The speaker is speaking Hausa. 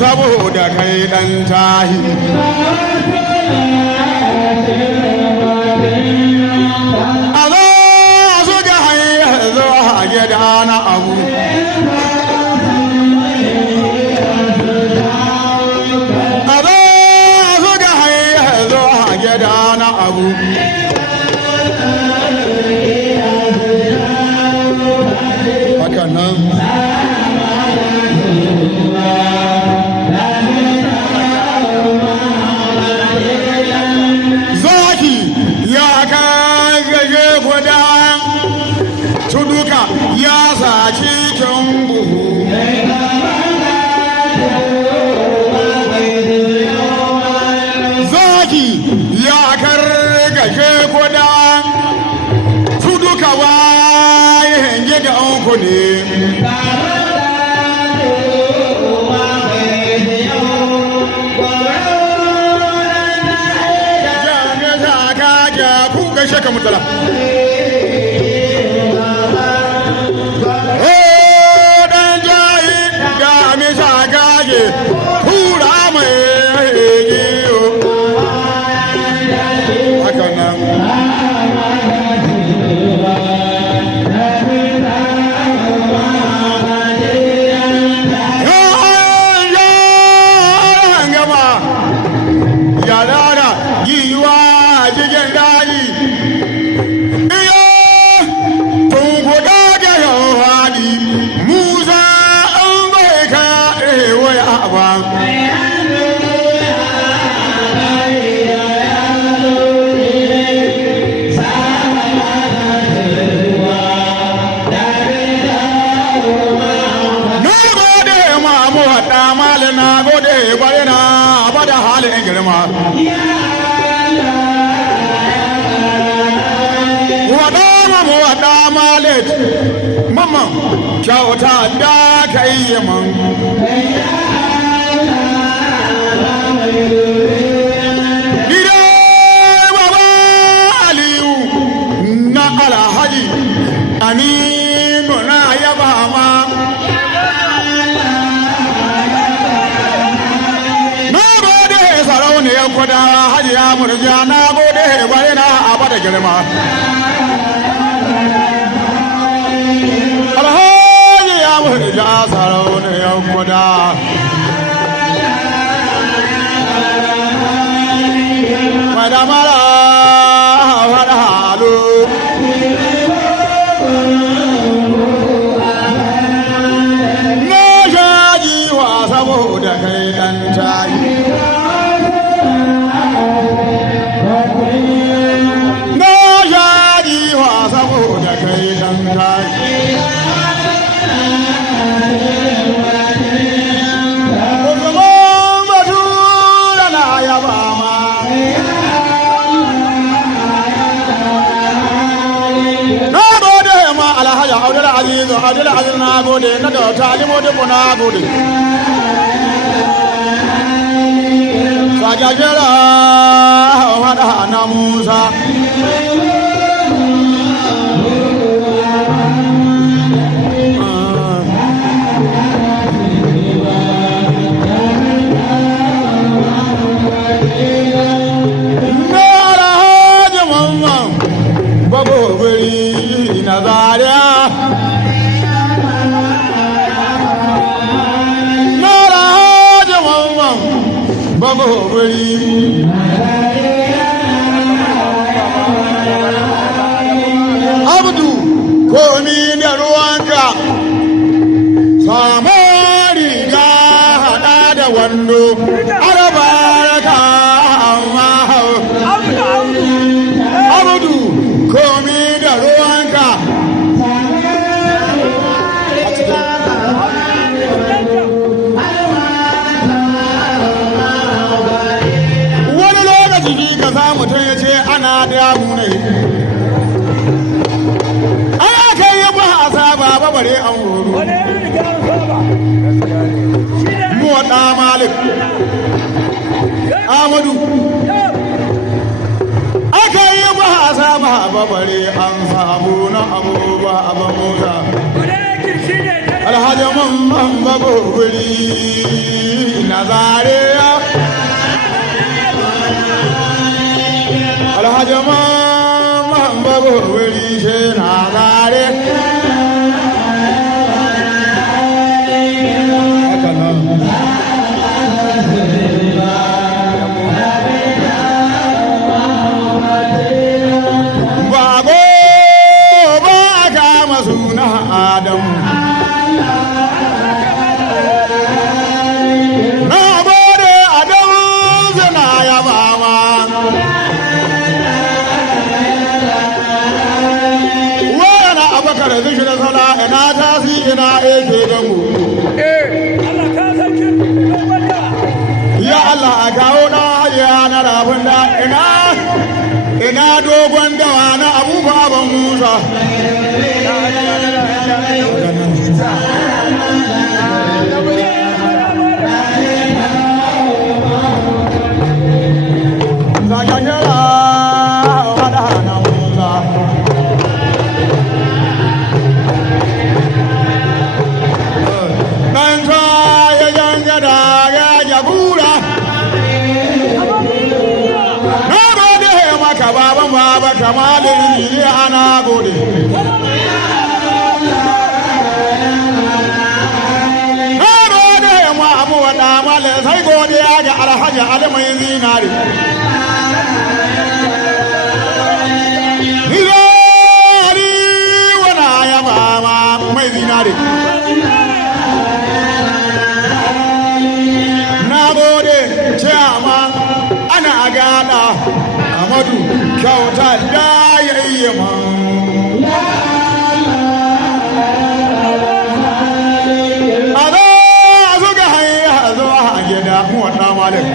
saboda kai dan tahi a zo su ga hanyar zuwa gida na abu a zo su ga hanyar zuwa gida na abu haka nan ya sa cikin buhu zaki ya karkashe kuda su duka waye henge da uku ne jami'a ka ja ku gashe ka mutala waɗa malet mamman kyauta da ka yi man gida baba aliyu na alhaji aminu na yaba ma na gode sarauniyar kudawa hajiya murja na gode bari na abada girma alhaji ya murja sarauniyar kuda madamara wada halu na shaji wa saboda kai dan tayi na shaji wa saboda kai dan tayi Adil Adil na gode na da talimo da na gode sajajera wada na Musa Nara haji mamman babu guri na Zaria gobiri abdu komi da ruwanka samu riga hada da wando araba raka abdu komi da ruwanka wani lokaci ka samu mutum ya ce ana damu ne bare an horo muwaɗa malik amadu aka yi ba a sama ba bare an samu na abubuwa a ban mota alhaji mamman bagobiri na zareya alhaji mamman bagobiri shi na zare ina tasi ina ake gangu ya Allah a kawo na hajiya na rafin da ina dogon dawa na abubuwa ban musa kamalin yi ana gode na gode ma abu wa damale sai godiya ga alhaji alimai zinari zinari wana ya mama mai zinari na gode ciyama ana gada amadu kyauta da ya iya ma a zo a zuga hanyar zuwa a gida muwaɗa malin